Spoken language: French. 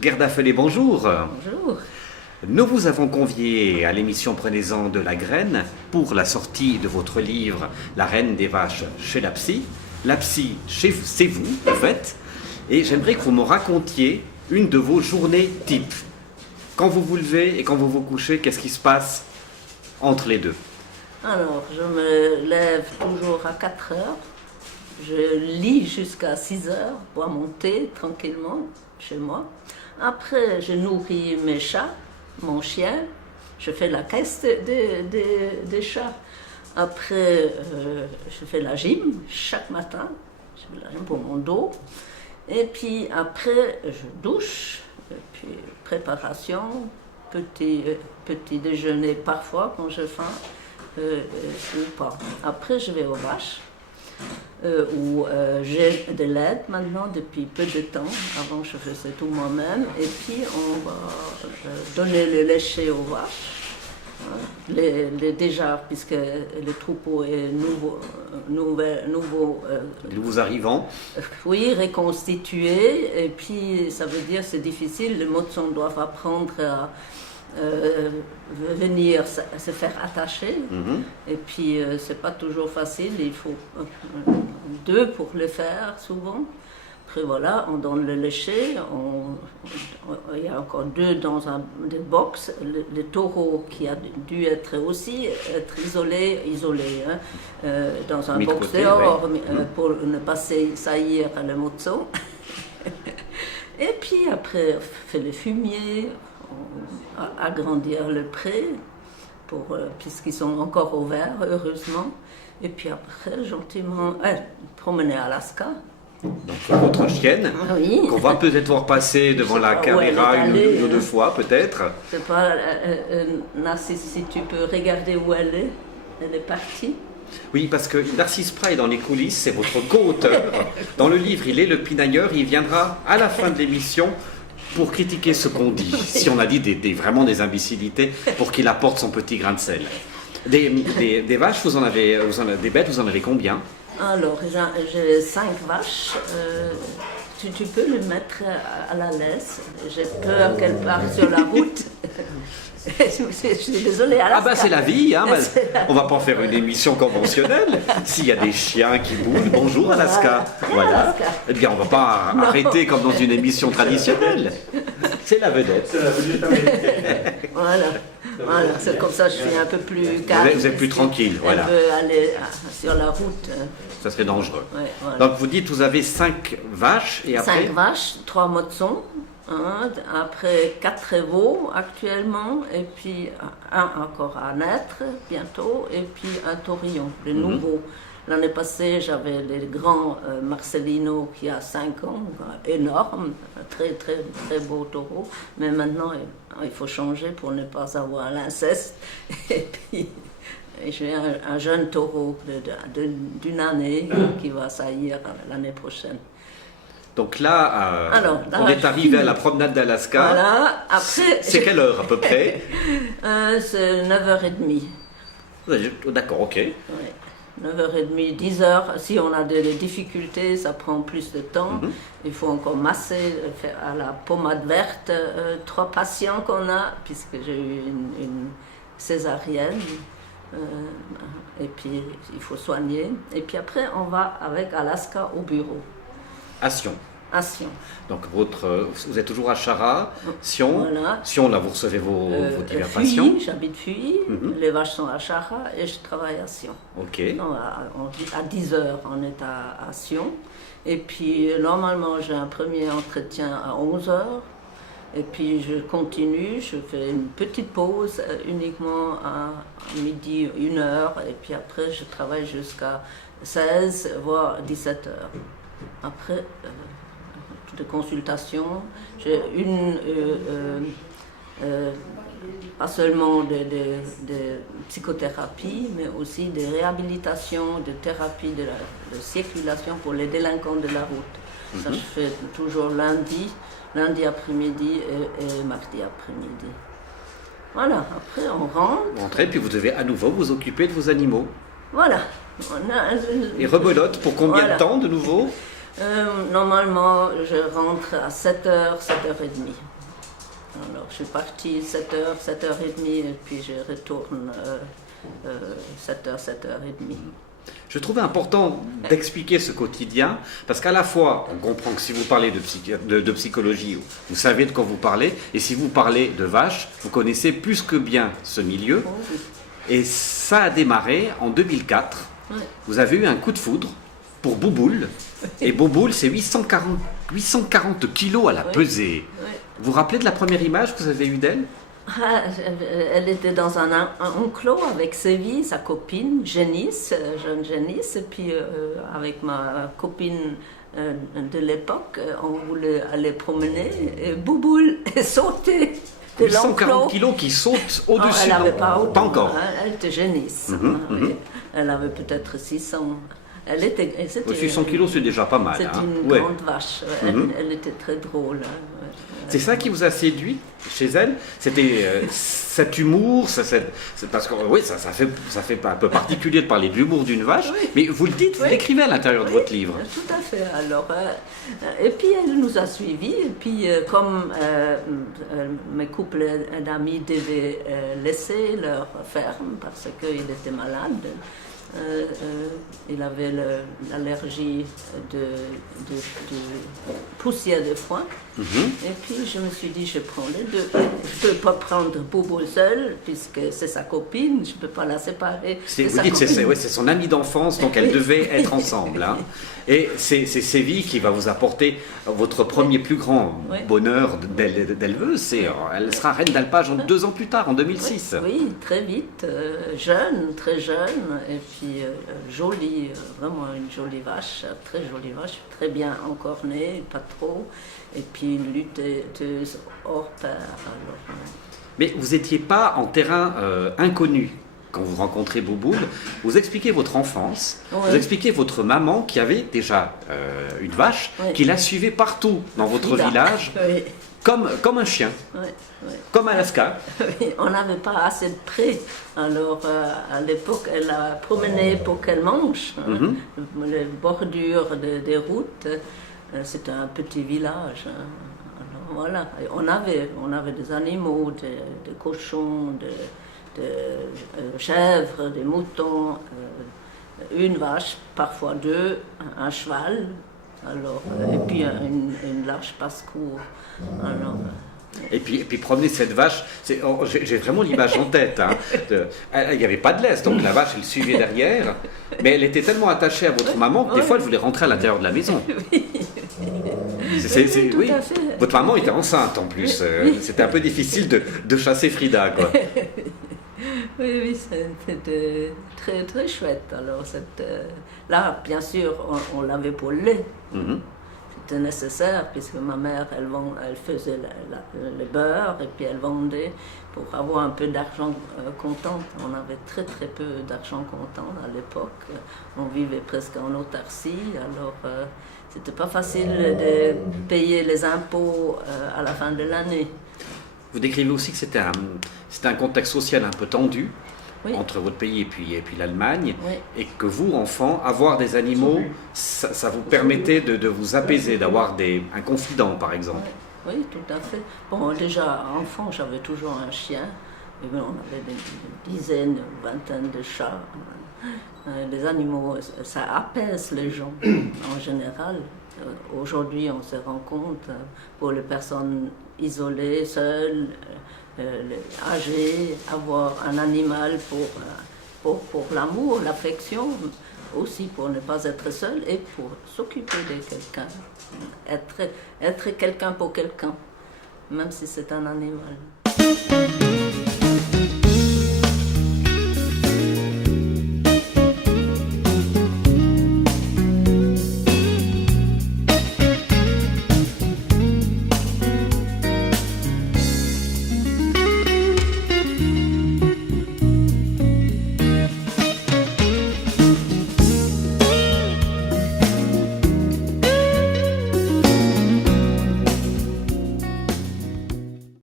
Gerda Fellet, bonjour. Bonjour. Nous vous avons convié à l'émission Prenez-en de la graine pour la sortie de votre livre La Reine des Vaches chez la Psy. La Psy, chez vous, c'est vous, en fait. Et j'aimerais que vous me racontiez une de vos journées type. Quand vous vous levez et quand vous vous couchez, qu'est-ce qui se passe entre les deux? Alors, je me lève toujours à 4 heures. Je lis jusqu'à 6 heures, bois mon thé tranquillement chez moi. Après, je nourris mes chats, mon chien. Je fais la caisse des chats. Après, je fais la gym chaque matin. Je fais la gym pour mon dos. Et puis après, je douche. Et puis, préparation, petit déjeuner parfois quand j'ai faim. Ou pas. Après, je vais aux vaches, où j'ai de l'aide maintenant depuis peu de temps. Avant, je faisais tout moi-même. Et puis, on va donner le lécher aux vaches. Hein, déjà, puisque le troupeau est nouveau Nouveaux arrivants. oui, reconstitué. Et puis, ça veut dire c'est difficile. Les moutons doivent apprendre à venir se faire attacher. Et puis c'est pas toujours facile, il faut deux pour le faire souvent. Après voilà, on donne le lécher, il y a encore deux dans des box. Le taureau qui a dû être aussi être isolé hein, dans un box côté, dehors ouais. pour ne pas saillir le mouton. Et puis après on fait le fumier, agrandir le pré, puisqu'ils sont encore ouverts, heureusement. Et puis après, gentiment, promener à Alaska. Donc votre chienne, Oui. qu'on va peut-être voir passer devant la caméra une ou deux fois, peut-être. Je sais pas, Narcisse, si tu peux regarder où elle est partie. Oui, parce que Narcisse Prat est dans les coulisses, c'est votre co-auteur. Dans le livre, il est le pinailleur, il viendra à la fin de l'émission pour critiquer ce qu'on dit, si on a dit vraiment des imbécilités, pour qu'il apporte son petit grain de sel. Des vaches, des bêtes, vous en avez combien? Alors, j'ai 5 vaches. Tu peux le mettre à la laisse. J'ai peur qu'elle parte sur la route. Je suis désolée, Alaska. Ah bah c'est la vie, hein, on va pas faire une émission conventionnelle. S'il y a des chiens qui bougent, bonjour Alaska. Voilà. Alaska. Eh bien on va pas arrêter comme dans une émission traditionnelle. C'est la vedette. C'est la vedette américaine. Voilà, c'est comme ça je suis un peu plus calme. Vous êtes plus tranquille, voilà. Elle veut aller sur la route. Ça serait dangereux. Ouais, voilà. Donc vous dites vous avez 5 vaches et après 5 vaches, 3 moutons. Hein, après 4 chevaux actuellement, et puis un encore à naître bientôt, et puis un taurillon, le nouveau. L'année passée, j'avais les grands Marcelino qui a 5 ans, énorme, très très très beau taureau, mais maintenant il faut changer pour ne pas avoir l'inceste. Et puis j'ai un jeune taureau d'une année qui va saillir l'année prochaine. Donc là, là, on est arrivé à la promenade d'Alaska. Voilà, après... C'est quelle heure à peu près? C'est 9h30. D'accord, ok. Ouais. 9h30, 10h. Si on a des difficultés, ça prend plus de temps. Il faut encore masser, faire à la pommade verte. 3 patients qu'on a, puisque j'ai eu une césarienne. Et puis, il faut soigner. Et puis après, on va avec Alaska au bureau. À Sion. À Sion. Donc vous êtes toujours à Chara, Sion. Voilà. Sion, là vous recevez vos divers Fuy, patients. j'habite Fuy, les vaches sont à Chara et je travaille à Sion. Ok. Non, à 10h, on est à Sion. Et puis normalement, j'ai un premier entretien à 11h. Et puis je continue, je fais une petite pause uniquement à midi, 1h. Et puis après, je travaille jusqu'à 16, voire 17h. Après, de consultation, j'ai une pas seulement de psychothérapie, mais aussi de réhabilitation, de thérapie de circulation pour les délinquants de la route. Ça, je fais toujours lundi après-midi et mardi après-midi. Voilà, après on rentre. Vous rentrez, puis vous devez à nouveau vous occuper de vos animaux. Voilà. Et rebelote, pour combien de temps de nouveau? Normalement, je rentre à 7h, 7h30. Alors, je suis partie 7h, 7h30, et puis je retourne 7h, 7h30. Je trouvais important d'expliquer ce quotidien, parce qu'à la fois, on comprend que si vous parlez de psychologie, vous savez de quoi vous parlez, et si vous parlez de vaches, vous connaissez plus que bien ce milieu. Oh, oui. Et ça a démarré en 2004. Ouais. Vous avez eu un coup de foudre pour Bouboule, et Bouboule, c'est 840 kilos à la pesée. Ouais. Vous vous rappelez de la première image que vous avez eue d'elle? Elle était dans un enclos avec Séville, sa copine, Génice, jeune Génice, et puis avec ma copine de l'époque, on voulait aller promener, et Bouboule est sautée de 840 l'enclos. kilos qui sautent au-dessus. Elle n'avait pas autant, Pas encore. hein, elle était Génice. Elle avait peut-être 600. C'était 600 kilos, c'est déjà pas mal. C'était Hein. une Ouais. grande vache. Elle était très drôle. Hein. C'est ça qui vous a séduit chez elle? C'était cet humour, c'est parce que oui, ça fait un peu particulier de parler de l'humour d'une vache, Oui. mais vous le dites, vous Oui. l'écrivez à l'intérieur de votre livre. Tout à fait. Alors, et puis elle nous a suivis. Et puis comme mes couples d'amis devaient laisser leur ferme parce qu'il était malade, il avait l'allergie de poussière de foin. Et puis je me suis dit, je prends les deux. Je ne peux pas prendre Bobo seul, puisque c'est sa copine, je ne peux pas la séparer. Vous dites, c'est son amie d'enfance, donc elles devaient être ensemble. Hein. Et c'est Séville qui va vous apporter votre premier plus grand bonheur d'éleveuse. Elle sera reine d'alpage 2 ans plus tard, en 2006. Oui, très vite, jeune, très jeune, et puis jolie, vraiment une jolie vache, très bien encornée, pas trop, et puis une lutteuse hors pair. Alors, Mais vous n'étiez pas en terrain inconnu quand vous rencontrez Bouboule. Vous expliquez votre enfance, vous expliquez votre maman qui avait déjà une vache, qui la suivait partout dans votre village, comme un chien, comme Alaska. Oui, on n'avait pas assez de prés. Alors, à l'époque, elle a promené pour qu'elle mange. Les bordures des routes, c'était un petit village. Alors, voilà, et on avait des animaux, des cochons, des chèvres, des moutons, une vache, parfois 2, un cheval, alors, et puis une large passe-cour. Alors, Et puis promener cette vache, j'ai vraiment l'image en tête. Hein, il n'y avait pas de laisse, donc la vache, elle suivait derrière. Mais elle était tellement attachée à votre maman que des fois, elle voulait rentrer à l'intérieur de la maison. Tout à fait. Votre maman était enceinte en plus. C'était un peu difficile de chasser Frida, quoi. Oui, c'était très, très chouette. Alors, là, bien sûr, on l'avait pour le lait. C'était nécessaire, puisque ma mère, elle faisait le beurre et puis elle vendait pour avoir un peu d'argent comptant. On avait très, très peu d'argent comptant à l'époque. On vivait presque en autarcie, alors c'était pas facile de payer les impôts à la fin de l'année. Vous décrivez aussi que c'était un contexte social un peu tendu entre votre pays et puis l'Allemagne, et que vous, enfant, avoir des animaux, ça vous permettait de vous apaiser, d'avoir un confident, par exemple. Oui, tout à fait. Bon, déjà, enfant, j'avais toujours un chien. Et bien, on avait des dizaines, une vingtaine de chats. Les animaux, ça apaise les gens, en général. Aujourd'hui, on se rend compte, pour les personnes isolées, seules, âgées, avoir un animal pour l'amour, l'affection, aussi pour ne pas être seul et pour s'occuper de quelqu'un, être quelqu'un pour quelqu'un, même si c'est un animal.